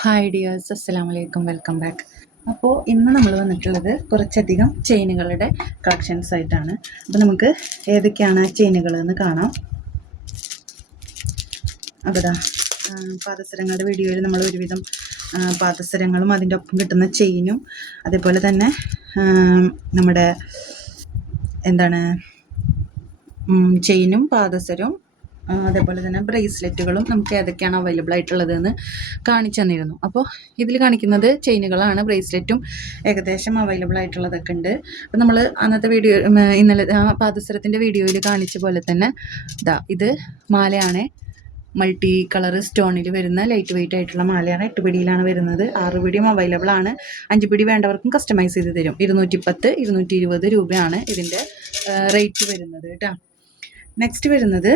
Hi dears അസ്സാം വലൈക്കും welcome back അപ്പോൾ ഇന്ന് നമ്മൾ വന്നിട്ടുള്ളത് കുറച്ചധികം ചെയിനുകളുടെ കളക്ഷൻസ് ആയിട്ടാണ്. അപ്പോൾ നമുക്ക് ഏതൊക്കെയാണ് ചെയിനുകൾ എന്ന് കാണാം അതാ പാദസരങ്ങളുടെ വീഡിയോയിൽ നമ്മൾ ഒരുവിധം പാദസരങ്ങളും അതിന്റെ ഒപ്പം കിട്ടുന്ന ചെയിനും അതേപോലെ തന്നെ നമ്മുടെ എന്താണ് ചെയിനും പാദസരവും അതേപോലെ തന്നെ ബ്രേസ്ലെറ്റുകളും നമുക്ക് ഏതൊക്കെയാണ് അവൈലബിൾ ആയിട്ടുള്ളത് എന്ന് കാണിച്ചു തന്നിരുന്നു. അപ്പോൾ ഇതിൽ കാണിക്കുന്നത് ചെയിനുകളാണ് ബ്രേസ്ലെറ്റും ഏകദേശം അവൈലബിൾ ആയിട്ടുള്ളതൊക്കെ ഉണ്ട്. അപ്പോൾ നമ്മൾ അന്നത്തെ വീഡിയോ ഇന്നലെ പാദസരത്തിന്റെ വീഡിയോയിൽ കാണിച്ച പോലെ തന്നെ ഇതാ ഇത് മാലയാണ്. മൾട്ടി കളർ സ്റ്റോണിൽ വരുന്ന ലൈറ്റ് വെയിറ്റ് ആയിട്ടുള്ള മാലയാണ്. എട്ട് പിടിയിലാണ് വരുന്നത്. ആറ് പിടിയും അവൈലബിൾ ആണ്. അഞ്ച് പിടി വേണ്ടവർക്കും കസ്റ്റമൈസ് ചെയ്ത് തരും. ഇരുന്നൂറ്റി പത്ത് ഇരുന്നൂറ്റി ഇരുപത് രൂപയാണ് ഇതിന്റെ റേറ്റ് വരുന്നത് കേട്ടോ. നെക്സ്റ്റ് വരുന്നത്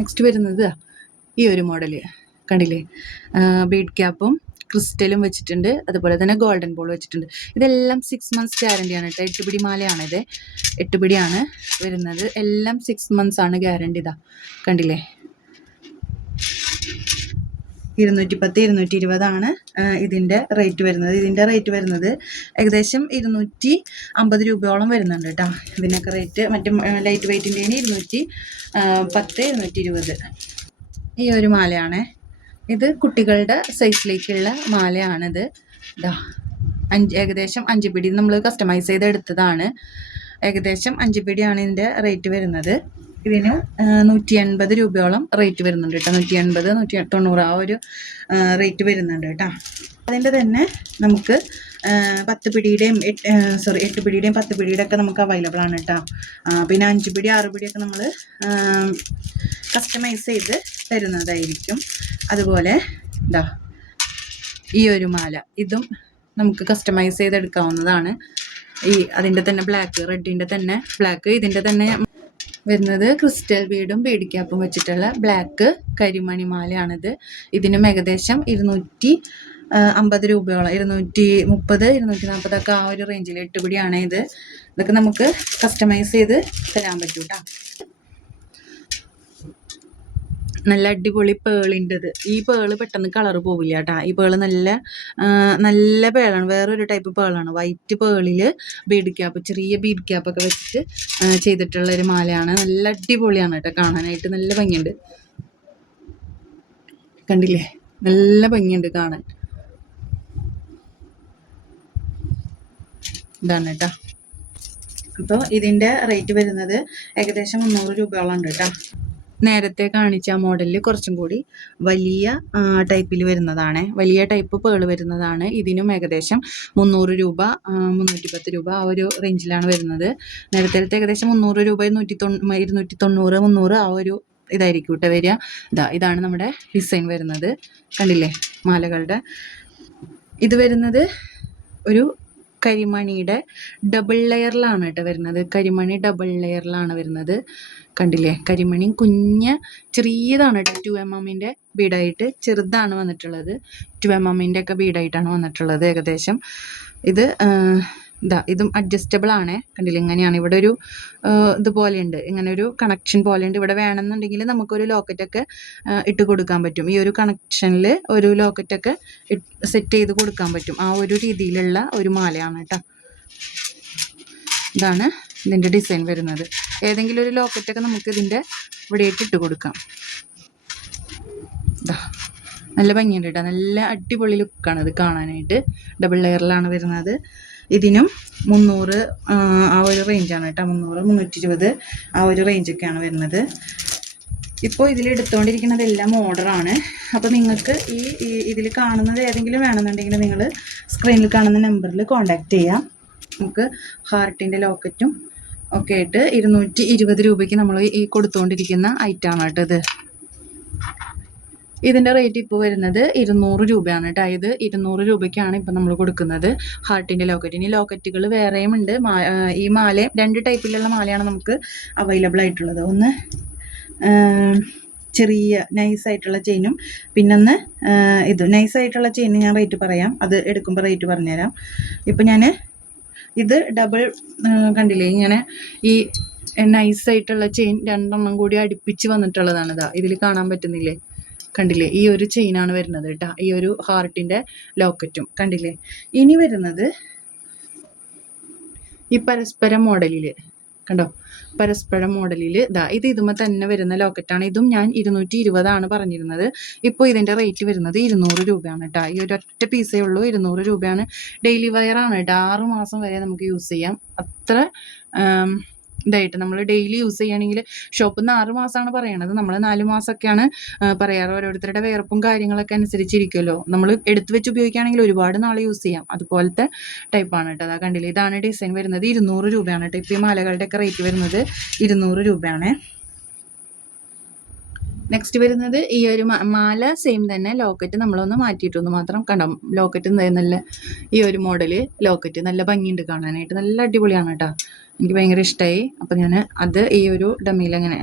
നെക്സ്റ്റ് വരുന്നത് ഈ ഒരു മോഡൽ കണ്ടില്ലേ? ബീഡ് ക്യാപ്പും ക്രിസ്റ്റലും വെച്ചിട്ടുണ്ട്. അതുപോലെ തന്നെ ഗോൾഡൻ ബോൾ വെച്ചിട്ടുണ്ട്. ഇതെല്ലാം സിക്സ് മന്ത്സ് ഗ്യാരണ്ടി ആണ് കേട്ടോ എട്ട് പിടി ഇത്. എട്ട് പിടിയാണ് വരുന്നത്. എല്ലാം സിക്സ് മന്ത്സ് ആണ് ഗ്യാരണ്ടി ഇതാ. കണ്ടില്ലേ? ഇരുന്നൂറ്റി പത്ത് ഇരുന്നൂറ്റി ഇരുപതാണ് ഇതിന്റെ റേറ്റ് വരുന്നത്. ഇതിന്റെ റേറ്റ് വരുന്നത് ഏകദേശം ഇരുന്നൂറ്റി അമ്പത് രൂപയോളം വരുന്നുണ്ട് കേട്ടോ. ഇതിനൊക്കെ റേറ്റ് മറ്റേ ലൈറ്റ് വെയ്റ്റിന്റെന് ഇരുന്നൂറ്റി പത്ത് ഇരുന്നൂറ്റി ഇരുപത് ഈ ഒരു മാലയാണേ. ഇത് കുട്ടികളുടെ സൈസിലേക്കുള്ള മാലയാണിത്. ഇതാ അഞ്ച് ഏകദേശം അഞ്ച് പിടി. നമ്മൾ കസ്റ്റമൈസ് ചെയ്ത് എടുത്തതാണ് ഏകദേശം അഞ്ച് പിടിയാണ് ഇതിന്റെ റേറ്റ് വരുന്നത്. ഇതിന് നൂറ്റി എൺപത് രൂപയോളം റേറ്റ് വരുന്നുണ്ട് കേട്ടോ. നൂറ്റി എൺപത് നൂറ്റി തൊണ്ണൂറ് ആ ഒരു റേറ്റ് വരുന്നുണ്ട് കേട്ടോ. അതിന്റെ തന്നെ നമുക്ക് പത്ത് പിടിയുടെയും സോറി എട്ട് പിടിയുടെയും പത്ത് പിടിയുടെ ഒക്കെ നമുക്ക് അവൈലബിൾ ആണ് കേട്ടോ. പിന്നെ അഞ്ച് പിടി ആറ് പിടിയൊക്കെ നമ്മൾ കസ്റ്റമൈസ് ചെയ്ത് തരുന്നതായിരിക്കും. അതുപോലെ ഇതാ ഈ ഒരു മാല. ഇതും നമുക്ക് കസ്റ്റമൈസ് ചെയ്തെടുക്കാവുന്നതാണ്. ഈ അതിന്റെ തന്നെ ബ്ലാക്ക് റെഡിന്റെ തന്നെ ബ്ലാക്ക് ഇതിന്റെ തന്നെ വരുന്നത് ക്രിസ്റ്റൽ ബീഡും ബീഡ് വെച്ചിട്ടുള്ള ബ്ലാക്ക് കരിമണി മാലയാണിത്. ഇതിനും ഏകദേശം ഇരുന്നൂറ്റി അമ്പത് രൂപയോളം ഇരുന്നൂറ്റി മുപ്പത് ഇരുന്നൂറ്റി നാൽപ്പതൊക്കെ ആ ഒരു റേഞ്ചിൽ എട്ടുപിടിയാണ് ഇത്. ഇതൊക്കെ നമുക്ക് കസ്റ്റമൈസ് ചെയ്ത് തരാൻ പറ്റും കേട്ടോ നല്ല അടിപൊളി പേളിന്റെത് ഈ പേൾ പെട്ടെന്ന് കളർ പോവില്ല കേട്ടോ ഈ പേൾ നല്ല നല്ല പേളാണ് വേറൊരു ടൈപ്പ് പേളാണ് വൈറ്റ് പേളിൽ ബീഡ് ക്യാപ്പ് ചെറിയ ബീഡ് ക്യാപ്പൊക്കെ വെച്ചിട്ട് ചെയ്തിട്ടുള്ള ഒരു മാലയാണ്. നല്ല അടിപൊളിയാണ് കേട്ടോ. കാണാനായിട്ട് നല്ല ഭംഗിയുണ്ട്. കണ്ടില്ലേ? നല്ല ഭംഗിയുണ്ട് കാണാൻ. ഇതാണ് കേട്ടോ. അപ്പോൾ ഇതിന്റെ റേറ്റ് വരുന്നത് ഏകദേശം മുന്നൂറ് രൂപയോളം ഉണ്ട് കേട്ടോ. നേരത്തെ കാണിച്ച മോഡലിൽ കുറച്ചും കൂടി വലിയ ടൈപ്പിൽ വരുന്നതാണ്. വലിയ ടൈപ്പ് പേൾ വരുന്നതാണ്. ഇതിനും ഏകദേശം മുന്നൂറ് രൂപ മുന്നൂറ്റി പത്ത് രൂപ ആ ഒരു റേഞ്ചിലാണ് വരുന്നത്. നേരത്തെ ഏകദേശം മുന്നൂറ് രൂപ ഇരുന്നൂറ്റി തൊണ്ണൂ ഇരുന്നൂറ്റി തൊണ്ണൂറ് മുന്നൂറ് ആ ഒരു ഇതായിരിക്കും കേട്ടോ വരിക. ഇതാ ഇതാണ് നമ്മുടെ ഡിസൈൻ വരുന്നത്. കണ്ടില്ലേ? മാലകളുടെ. ഇത് വരുന്നത് ഒരു കരിമണിയുടെ ഡബിൾ ലെയറിലാണ് കേട്ടോ വരുന്നത്. കരിമണി ഡബിൾ ലെയറിലാണ് വരുന്നത്. കണ്ടില്ലേ? കരിമണി കുഞ്ഞ് ചെറിയതാണ് കേട്ടോ. ടു എം എമ്മിന്റെ ബീഡായിട്ട് ചെറുതാണ് വന്നിട്ടുള്ളത്. ടു എം എമ്മിന്റെ ഒക്കെ ബീഡായിട്ടാണ് വന്നിട്ടുള്ളത് ഏകദേശം. ഇത് ഇതാ ഇതും അഡ്ജസ്റ്റബിൾ ആണ്. കണ്ടില്ല? ഇങ്ങനെയാണ്. ഇവിടെ ഒരു ഇതുപോലെ ഇതുപോലെയുണ്ട്. ഇങ്ങനെ ഒരു കണക്ഷൻ പോലെയുണ്ട്. ഇവിടെ വേണമെന്നുണ്ടെങ്കിൽ നമുക്കൊരു ലോക്കറ്റൊക്കെ ഇട്ട് കൊടുക്കാൻ പറ്റും. ഈ ഒരു കണക്ഷനിൽ ഒരു ലോക്കറ്റൊക്കെ സെറ്റ് ചെയ്ത് കൊടുക്കാൻ പറ്റും. ആ ഒരു രീതിയിലുള്ള ഒരു മാലയാണ് കേട്ടോ. ഇതാണ് ഇതിന്റെ ഡിസൈൻ വരുന്നത്. ഏതെങ്കിലും ഒരു ലോക്കറ്റൊക്കെ നമുക്ക് ഇതിന്റെ ഇവിടെയായിട്ട് ഇട്ട് കൊടുക്കാം. നല്ല ഭംഗിയുണ്ട് കേട്ടോ. നല്ല അടിപൊളി ലുക്കാണ് ഇത് കാണാനായിട്ട്. ഡബിൾ ലെയറിലാണ് വരുന്നത്. ഇതിനും മുന്നൂറ് ആ, ഒരു റേഞ്ചാണ് കേട്ടോ. മുന്നൂറ് മുന്നൂറ്റി ഇരുപത് ആ ഒരു റേഞ്ചൊക്കെയാണ് വരുന്നത്. ഇപ്പോൾ ഇതിൽ എടുത്തുകൊണ്ടിരിക്കുന്നത് എല്ലാം ഓർഡറാണ് അപ്പോൾ നിങ്ങൾക്ക് ഈ ഇതിൽ കാണുന്നത് ഏതെങ്കിലും വേണമെന്നുണ്ടെങ്കിൽ നിങ്ങൾ സ്ക്രീനിൽ കാണുന്ന നമ്പറിൽ കോൺടാക്റ്റ് ചെയ്യാം. നമുക്ക് ഹാർട്ടിന്റെ ലോക്കറ്റും ഒക്കെ ആയിട്ട് ഇരുന്നൂറ്റി ഇരുപത് രൂപയ്ക്ക് നമ്മൾ ഈ കൊടുത്തുകൊണ്ടിരിക്കുന്ന ഐറ്റമാണ് കേട്ടോ ഇത്. ഇതിന്റെ റേറ്റ് ഇപ്പോൾ വരുന്നത് ഇരുന്നൂറ് രൂപയാണ് കേട്ടോ ഇത് ഇരുന്നൂറ് രൂപയ്ക്കാണ് ഇപ്പം നമ്മൾ കൊടുക്കുന്നത്. ഹാർട്ടിന്റെ ലോക്കറ്റ് ഇനി ലോക്കറ്റുകൾ വേറെയും ഉണ്ട്. ഈ മാല രണ്ട് ടൈപ്പിലുള്ള മാലയാണ് നമുക്ക് അവൈലബിൾ ആയിട്ടുള്ളത്. ഒന്ന് ചെറിയ നൈസായിട്ടുള്ള ചെയിനും പിന്നൊന്ന് ഇത് നൈസായിട്ടുള്ള ചെയിന് ഞാൻ റേറ്റ് പറയാം. അത് എടുക്കുമ്പോൾ റേറ്റ് പറഞ്ഞുതരാം. ഇപ്പം ഞാൻ ഇത് ഡബിൾ കണ്ടില്ലേ? ഇങ്ങനെ ഈ നൈസായിട്ടുള്ള ചെയിൻ രണ്ടെണ്ണം കൂടി അടുപ്പിച്ച് വന്നിട്ടുള്ളതാണ് ഇതാ ഇതിൽ കാണാൻ പറ്റുന്നില്ലേ? കണ്ടില്ലേ? ഈ ഒരു ചെയിനാണ് വരുന്നത് കേട്ടോ. ഈ ഒരു ഹാർട്ടിന്റെ ലോക്കറ്റും കണ്ടില്ലേ? ഇനി വരുന്നത് ഈ പരസ്പര മോഡലിൽ കണ്ടോ? പരസ്പര മോഡലിൽ ഇതാ ഇത് ഇതുമ്പോൾ തന്നെ വരുന്ന ലോക്കറ്റാണ് ഇതും ഞാൻ ഇരുന്നൂറ്റി ഇരുപതാണ് പറഞ്ഞിരുന്നത്. ഇപ്പോൾ ഇതിന്റെ റേറ്റ് വരുന്നത് ഇരുന്നൂറ് രൂപയാണ് കേട്ടോ. ഈ ഒരു ഒറ്റ പീസേ ഉള്ളൂ ഇരുന്നൂറ് രൂപയാണ്. ഡെയിലി വയറാണ് കേട്ടോ. ആറ് മാസം വരെ നമുക്ക് യൂസ് ചെയ്യാം. അത്ര ഇതായിട്ട് നമ്മൾ ഡെയിലി യൂസ് ചെയ്യുകയാണെങ്കിൽ ഷോപ്പിൽ നിന്ന് ആറ് മാസമാണ് പറയണത്. നമ്മൾ നാല് മാസമൊക്കെയാണ് പറയാറ് ഓരോരുത്തരുടെ വേർപ്പും കാര്യങ്ങളൊക്കെ അനുസരിച്ചിരിക്കുമല്ലോ നമ്മൾ എടുത്തു വെച്ച് ഉപയോഗിക്കുകയാണെങ്കിൽ ഒരുപാട് നാൾ യൂസ് ചെയ്യാം. അതുപോലത്തെ ടൈപ്പാണ് കേട്ടോ. അതാ കണ്ടില്ല ഇതാണ് ഡിസൈൻ വരുന്നത്. ഇരുന്നൂറ് രൂപയാണ് കേട്ടോ. ഈ മാലകളുടെയൊക്കെ റേറ്റ് വരുന്നത് ഇരുന്നൂറ് രൂപയാണ്. നെക്സ്റ്റ് വരുന്നത് ഈ ഒരു മാല സെയിം തന്നെ. ലോക്കറ്റ് നമ്മളൊന്ന് മാറ്റിയിട്ടൊന്ന് മാത്രം കണ്ടോ? ലോക്കറ്റ് നല്ല ഈ ഒരു മോഡൽ ലോക്കറ്റ് നല്ല ഭംഗിയുണ്ട് കാണാനായിട്ട്. നല്ല അടിപൊളിയാണ് കേട്ടോ. എനിക്ക് ഭയങ്കര ഇഷ്ടമായി അപ്പോൾ ഞാൻ അത് ഈ ഒരു ഡമ്മിയിൽ എങ്ങനെ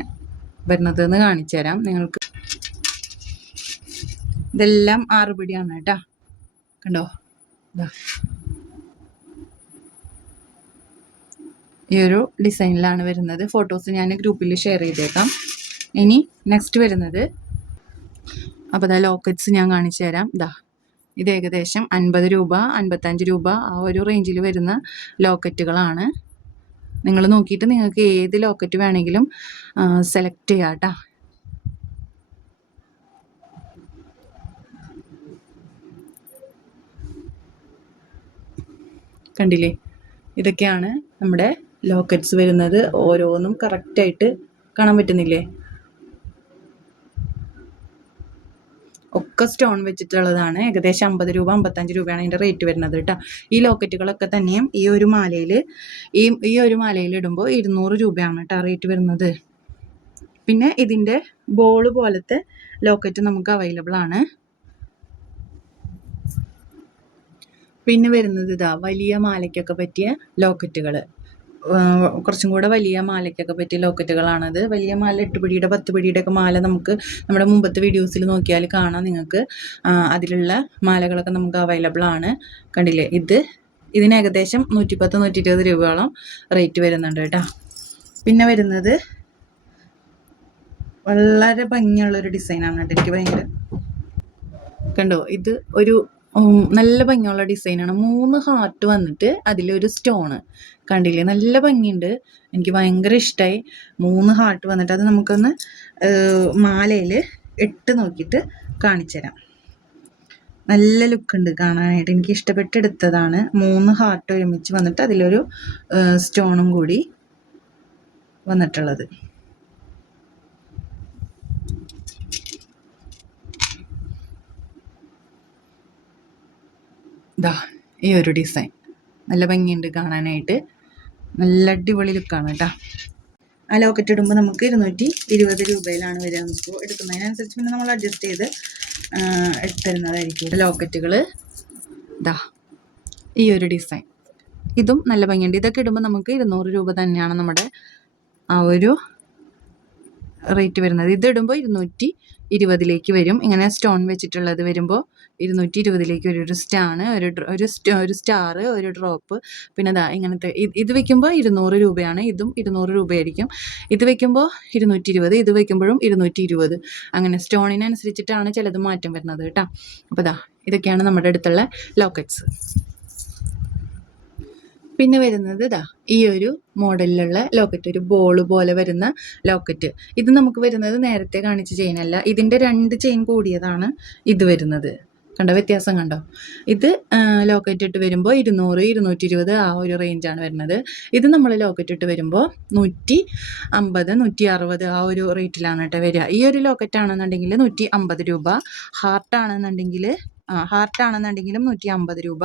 വരുന്നത് എന്ന് കാണിച്ചു തരാം നിങ്ങൾക്ക്. ഇതെല്ലാം ആറുപിടിയാണ് കേട്ടാ. കണ്ടോ? ഈ ഒരു ഡിസൈനിലാണ് വരുന്നത്. ഫോട്ടോസ് ഞാൻ ഗ്രൂപ്പിൽ ഷെയർ ചെയ്തേക്കാം. ഇനി നെക്സ്റ്റ് വരുന്നത്. അപ്പോൾ ഇതാ ലോക്കറ്റ്സ് ഞാൻ കാണിച്ചു തരാം. ഇതാ ഇത് ഏകദേശം അൻപത് രൂപ അൻപത്തഞ്ച് രൂപ ആ ഒരു റേഞ്ചിൽ വരുന്ന ലോക്കറ്റുകളാണ് നിങ്ങൾ നോക്കിയിട്ട് നിങ്ങൾക്ക് ഏത് ലോക്കറ്റ് വേണമെങ്കിലും സെലക്ട് ചെയ്യാം കേട്ടോ കണ്ടില്ലേ? ഇതൊക്കെയാണ് നമ്മുടെ ലോക്കറ്റ്സ് വരുന്നത് ഓരോന്നും കറക്റ്റായിട്ട് കാണാൻ പറ്റുന്നില്ലേ? ഒക്കെ സ്റ്റോൺ വെച്ചിട്ടുള്ളതാണ്. ഏകദേശം അമ്പത് രൂപ അമ്പത്തഞ്ച് രൂപയാണ് അതിന്റെ റേറ്റ് വരുന്നത് കേട്ടോ. ഈ ലോക്കറ്റുകളൊക്കെ തന്നെയും ഈ ഒരു മാലയിൽ ഈ ഈ ഒരു മാലയിൽ ഇടുമ്പോൾ ഇരുന്നൂറ് രൂപയാണ് കേട്ടോ റേറ്റ് വരുന്നത്. പിന്നെ ഇതിന്റെ ബോൾ പോലത്തെ ലോക്കറ്റ് നമുക്ക് അവൈലബിൾ ആണ്. പിന്നെ വരുന്നത് ഇതാ വലിയ മാലയ്ക്കൊക്കെ പറ്റിയ ലോക്കറ്റുകൾ കുറച്ചും കൂടെ വലിയ മാലയ്ക്കൊക്കെ പറ്റിയ ലോക്കറ്റുകളാണത്. വലിയ മാല എട്ട് പിടിയുടെ പത്ത് പിടിയുടെ ഒക്കെ മാല നമുക്ക് നമ്മുടെ മുമ്പത്തെ വീഡിയോസിൽ നോക്കിയാൽ കാണാം നിങ്ങൾക്ക്. അതിലുള്ള മാലകളൊക്കെ നമുക്ക് അവൈലബിൾ ആണ്. കണ്ടില്ലേ? ഇത് ഇതിന് ഏകദേശം നൂറ്റിപ്പത്ത് നൂറ്റി ഇരുപത് രൂപയോളം റേറ്റ് വരുന്നുണ്ട് കേട്ടോ. പിന്നെ വരുന്നത് വളരെ ഭംഗിയുള്ളൊരു ഡിസൈനാണ് കേട്ടോ. എനിക്ക് ഭയങ്കര കണ്ടോ? ഇത് ഒരു നല്ല ഭംഗിയുള്ള ഡിസൈനാണ്. മൂന്ന് ഹാർട്ട് വന്നിട്ട് അതിലൊരു സ്റ്റോണ് കണ്ടില്ലേ? നല്ല ഭംഗിയുണ്ട്. എനിക്ക് ഭയങ്കര ഇഷ്ടമായി മൂന്ന് ഹാർട്ട് വന്നിട്ട് അത് നമുക്കൊന്ന് മാലയിൽ ഇട്ട് നോക്കിയിട്ട് കാണിച്ചു തരാം നല്ല ലുക്കുണ്ട് കാണാനായിട്ട്. എനിക്ക് ഇഷ്ടപ്പെട്ടെടുത്തതാണ് മൂന്ന് ഹാർട്ട് ഒരുമിച്ച് വന്നിട്ട് അതിലൊരു സ്റ്റോണും കൂടി വന്നിട്ടുള്ളത്. ദാ ഈ ഒരു ഡിസൈൻ. നല്ല ഭംഗിയുണ്ട് കാണാനായിട്ട്. നല്ല അടിപൊളി ലുക്കാണ് കേട്ടോ. ആ ലോക്കറ്റ് ഇടുമ്പോൾ നമുക്ക് ഇരുന്നൂറ്റി ഇരുപത് രൂപയിലാണ് വരിക. നമുക്ക് എടുക്കുന്നതിനനുസരിച്ച് പിന്നെ നമ്മൾ അഡ്ജസ്റ്റ് ചെയ്ത് എടുത്തരുന്നതായിരിക്കും. ലോക്കറ്റുകൾ ഇതാ ഈ ഒരു ഡിസൈൻ. ഇതും നല്ല ഭംഗിയുണ്ട്. ഇതൊക്കെ ഇടുമ്പോൾ നമുക്ക് ഇരുന്നൂറ് രൂപ തന്നെയാണ് നമ്മുടെ ആ ഒരു റേറ്റ് വരുന്നത്. ഇതിടുമ്പോൾ ഇരുന്നൂറ്റി ഇരുപതിലേക്ക് വരും. ഇങ്ങനെ സ്റ്റോൺ വെച്ചിട്ടുള്ളത് വരുമ്പോൾ ഇരുന്നൂറ്റി ഇരുപതിലേക്ക് വരും ഒരു സ്റ്റാണ് ഒരു ഒരു സ്റ്റ ഒരു സ്റ്റാർ ഒരു ഡ്രോപ്പ് പിന്നെ ദാ ഇങ്ങനത്തെ ഇത് ഇത് വെക്കുമ്പോൾ ഇരുന്നൂറ് രൂപയാണ്. ഇതും ഇരുന്നൂറ് രൂപയായിരിക്കും. ഇത് വെക്കുമ്പോൾ ഇരുന്നൂറ്റി ഇരുപത് ഇത് വെക്കുമ്പോഴും ഇരുന്നൂറ്റി ഇരുപത് അങ്ങനെ സ്റ്റോണിനനുസരിച്ചിട്ടാണ് ചിലത് മാറ്റം വരുന്നത് കേട്ടോ. അപ്പോൾ ദാ ഇതൊക്കെയാണ് നമ്മുടെ അടുത്തുള്ള ലോക്കറ്റ്സ് പിന്നെ വരുന്നത് ഇതാ ഈ ഒരു മോഡലിലുള്ള ലോക്കറ്റ് ഒരു ബോൾ പോലെ വരുന്ന ലോക്കറ്റ്. ഇത് നമുക്ക് വരുന്നത് നേരത്തെ കാണിച്ച ചെയിൻ അല്ല. ഇതിന്റെ രണ്ട് ചെയിൻ കൂടിയതാണ് ഇത് വരുന്നത്. കണ്ടോ? വ്യത്യാസം കണ്ടോ? ഇത് ലോക്കറ്റ് ഇട്ട് വരുമ്പോൾ ഇരുന്നൂറ് ഇരുന്നൂറ്റി ഇരുപത് ആ ഒരു റേഞ്ചാണ് വരുന്നത്. ഇത് നമ്മൾ ലോക്കറ്റ് ഇട്ട് വരുമ്പോൾ നൂറ്റി അമ്പത് നൂറ്റി അറുപത് ആ ഒരു റേറ്റിലാണ് കേട്ടോ വരിക. ഈ ഒരു ലോക്കറ്റ് ആണെന്നുണ്ടെങ്കിൽ നൂറ്റി അമ്പത് രൂപ. ഹാർട്ട് ആണെന്നുണ്ടെങ്കിൽ ഹാർട്ട് ആണെന്നുണ്ടെങ്കിലും നൂറ്റി അമ്പത് രൂപ.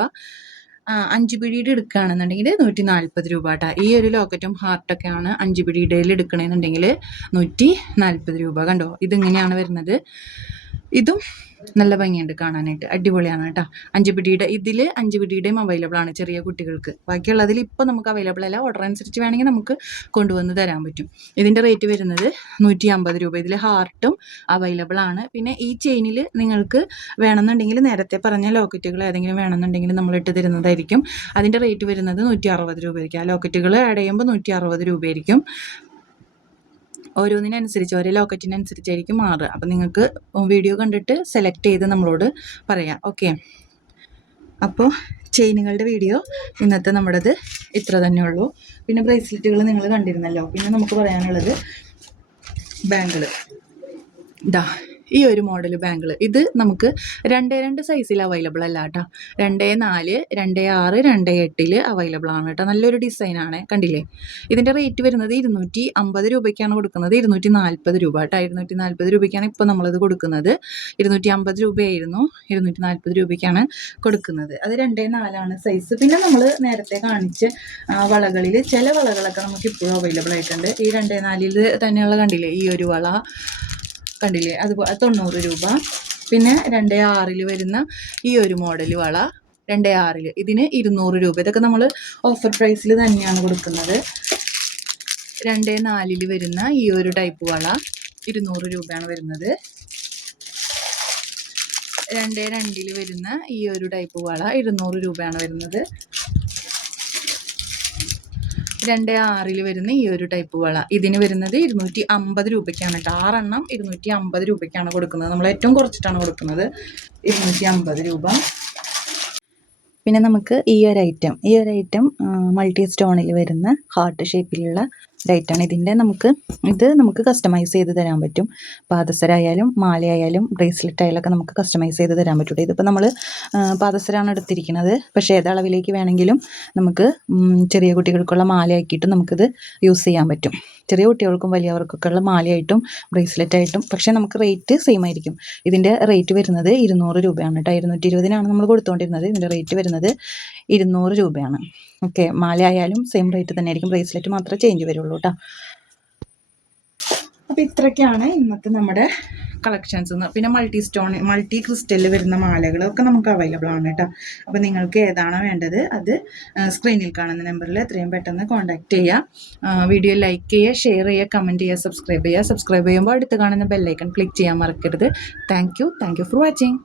അഞ്ച് പിടിയുടെ എടുക്കുകയാണെന്നുണ്ടെങ്കിൽ നൂറ്റി നാൽപ്പത് രൂപ കേട്ടോ ഈ ഒരു ലോക്കറ്റും ഹാർട്ടൊക്കെയാണ് അഞ്ച് പിടിയുടെ എടുക്കണമെന്നുണ്ടെങ്കിൽ നൂറ്റി നാൽപ്പത് രൂപ കണ്ടോ? ഇതിങ്ങനെയാണ് വരുന്നത്. ഇതും നല്ല ഭംഗിയുണ്ട് കാണാനായിട്ട്. അടിപൊളിയാണ് കേട്ടോ. അഞ്ച് പിടിയുടെ ഇതിൽ അഞ്ച് പിടിയുടെയും അവൈലബിൾ ആണ് ചെറിയ കുട്ടികൾക്ക്. ബാക്കിയുള്ളതിൽ ഇപ്പോൾ നമുക്ക് അവൈലബിൾ അല്ല. ഓർഡർ അനുസരിച്ച് വേണമെങ്കിൽ നമുക്ക് കൊണ്ടുവന്ന് തരാൻ പറ്റും. ഇതിന്റെ റേറ്റ് വരുന്നത് നൂറ്റി അമ്പത് രൂപ ഇതിൽ ഹാർട്ടും അവൈലബിൾ ആണ്. പിന്നെ ഈ ചെയിനിൽ നിങ്ങൾക്ക് വേണമെന്നുണ്ടെങ്കിൽ നേരത്തെ പറഞ്ഞ ലോക്കറ്റുകൾ ഏതെങ്കിലും വേണമെന്നുണ്ടെങ്കിൽ നമ്മൾ ഇട്ട് തരുന്നതായിരിക്കും. അതിന്റെ റേറ്റ് വരുന്നത് നൂറ്റി അറുപത് രൂപയായിരിക്കും. ആ ലോക്കറ്റുകൾ ആഡ് ചെയ്യുമ്പോൾ നൂറ്റി അറുപത് രൂപയായിരിക്കും. ഓരോന്നിനനുസരിച്ച് ഓരോ ലോക്കറ്റിനനുസരിച്ചായിരിക്കും മാറുക. അപ്പം നിങ്ങൾക്ക് വീഡിയോ കണ്ടിട്ട് സെലക്ട് ചെയ്ത് നമ്മളോട് പറയാം. ഓക്കെ അപ്പോൾ ചെയിനുകളുടെ വീഡിയോ ഇന്നത്തെ നമ്മുടേത് ഇത്ര തന്നെ ഉള്ളൂ. പിന്നെ ബ്രേസ്ലെറ്റുകൾ നിങ്ങൾ കണ്ടിരുന്നല്ലോ. പിന്നെ നമുക്ക് പറയാനുള്ളത് ബാങ്കിൾ ഇതാ ഈ ഒരു മോഡൽ ബാങ്കിൾ ഇത് നമുക്ക് രണ്ടേ രണ്ട് സൈസിൽ അവൈലബിൾ അല്ല കേട്ടോ രണ്ടേ നാല് രണ്ടേ ആറ് രണ്ടേ എട്ടിൽ അവൈലബിൾ ആണ് കേട്ടോ നല്ലൊരു ഡിസൈനാണ് കണ്ടില്ലേ? ഇതിന്റെ റേറ്റ് വരുന്നത് ഇരുന്നൂറ്റി അമ്പത് രൂപയ്ക്കാണ് കൊടുക്കുന്നത്. ഇരുന്നൂറ്റി നാൽപ്പത് രൂപ കേട്ടോ ഇരുന്നൂറ്റി നാൽപ്പത് രൂപയ്ക്കാണ് ഇപ്പോൾ നമ്മളിത് കൊടുക്കുന്നത്. ഇരുന്നൂറ്റി അമ്പത് രൂപയായിരുന്നു. ഇരുന്നൂറ്റി നാൽപ്പത് രൂപയ്ക്കാണ് കൊടുക്കുന്നത്. അത് രണ്ടേ നാലാണ് സൈസ് പിന്നെ നമ്മൾ നേരത്തെ കാണിച്ച് വളകളിൽ ചില വളകളൊക്കെ നമുക്ക് ഇപ്പോഴും അവൈലബിൾ ആയിട്ടുണ്ട്. ഈ രണ്ടേ നാലിൽ തന്നെയുള്ള കണ്ടില്ലേ? ഈ ഒരു വള കണ്ടില്ലേ? അതുപോലെ തൊണ്ണൂറ് രൂപ. പിന്നെ രണ്ട് ആറിൽ വരുന്ന ഈ ഒരു മോഡൽ വള രണ്ട് ആറിൽ ഇതിന് ഇരുന്നൂറ് രൂപ. ഇതൊക്കെ നമ്മൾ ഓഫർ പ്രൈസിൽ തന്നെയാണ് കൊടുക്കുന്നത്. രണ്ട് നാലിൽ വരുന്ന ഈ ഒരു ടൈപ്പ് വള ഇരുന്നൂറ് രൂപയാണ് വരുന്നത്. രണ്ട് രണ്ടിൽ വരുന്ന ഈ ഒരു ടൈപ്പ് വള ഇരുന്നൂറ് രൂപയാണ് വരുന്നത്. രണ്ട് ആറിൽ വരുന്ന ഈ ഒരു ടൈപ്പ് വള. ഇതിന് വരുന്നത് ഇരുന്നൂറ്റി അമ്പത് രൂപയ്ക്കാണ് കേട്ടോ. ആറെണ്ണം ഇരുന്നൂറ്റി അമ്പത് രൂപയ്ക്കാണ് കൊടുക്കുന്നത്. നമ്മൾ ഏറ്റവും കുറച്ചിട്ടാണ് കൊടുക്കുന്നത്. ഇരുന്നൂറ്റി അമ്പത് രൂപ. പിന്നെ നമുക്ക് ഈ ഒരു ഐറ്റം ഈ ഒരു ഐറ്റം മൾട്ടി സ്റ്റോണിൽ വരുന്ന ഹാർട്ട് ഷേപ്പിലുള്ള ലൈറ്റാണ് ഇതിന്റെ നമുക്ക് ഇത് നമുക്ക് കസ്റ്റമൈസ് ചെയ്ത് തരാൻ പറ്റും. പാദസരായാലും മാലയായാലും ബ്രേസ്ലെറ്റ് ആയാലൊക്കെ നമുക്ക് കസ്റ്റമൈസ് ചെയ്ത് തരാൻ പറ്റും. ഇതിപ്പോൾ നമ്മൾ പാദസരാണ് എടുത്തിരിക്കുന്നത്. പക്ഷേ ഏതളവിലേക്ക് വേണമെങ്കിലും നമുക്ക് ചെറിയ കുട്ടികൾക്കുള്ള മാലയാക്കിയിട്ട് നമുക്കിത് യൂസ് ചെയ്യാൻ പറ്റും. ചെറിയ കുട്ടികൾക്കും വലിയവർക്കൊക്കെ ഉള്ള മാലയായിട്ടും ബ്രേസ്ലെറ്റ് ആയിട്ടും പക്ഷേ നമുക്ക് റേറ്റ് സെയിം ആയിരിക്കും. ഇതിന്റെ റേറ്റ് വരുന്നത് ഇരുന്നൂറ് രൂപയാണ് കേട്ടോ. ഇരുന്നൂറ്റി ഇരുപതിനാണ് നമ്മൾ കൊടുത്തുകൊണ്ടിരുന്നത് ഇതിന്റെ റേറ്റ് വരുന്നത് ഇരുന്നൂറ് രൂപയാണ്. ഓക്കെ മാല ആയാലും സെയിം റേറ്റ് തന്നെ ആയിരിക്കും ബ്രേസ്ലെറ്റ് മാത്രമേ ചേഞ്ച് വരുള്ളൂ കേട്ടോ അപ്പോൾ ഇത്രയൊക്കെയാണ് ഇന്നത്തെ നമ്മുടെ കളക്ഷൻസ് പിന്നെ മൾട്ടി സ്റ്റോൺ മൾട്ടി ക്രിസ്റ്റലിൽ വരുന്ന മാലകളൊക്കെ നമുക്ക് അവൈലബിൾ ആണ് കേട്ടോ അപ്പോൾ നിങ്ങൾക്ക് ഏതാണോ വേണ്ടത് അത് സ്ക്രീനിൽ കാണുന്ന നമ്പറിൽ എത്രയും പെട്ടെന്ന് കോൺടാക്റ്റ് ചെയ്യുക വീഡിയോ ലൈക്ക് ചെയ്യുക ഷെയർ ചെയ്യുക കമന്റ് ചെയ്യുക സബ്സ്ക്രൈബ് ചെയ്യുക സബ്സ്ക്രൈബ് ചെയ്യുമ്പോൾ അടുത്ത് കാണുന്ന ബെല്ലൈക്കൺ ക്ലിക്ക് ചെയ്യാൻ മറക്കരുത്. Thank you thank you for watching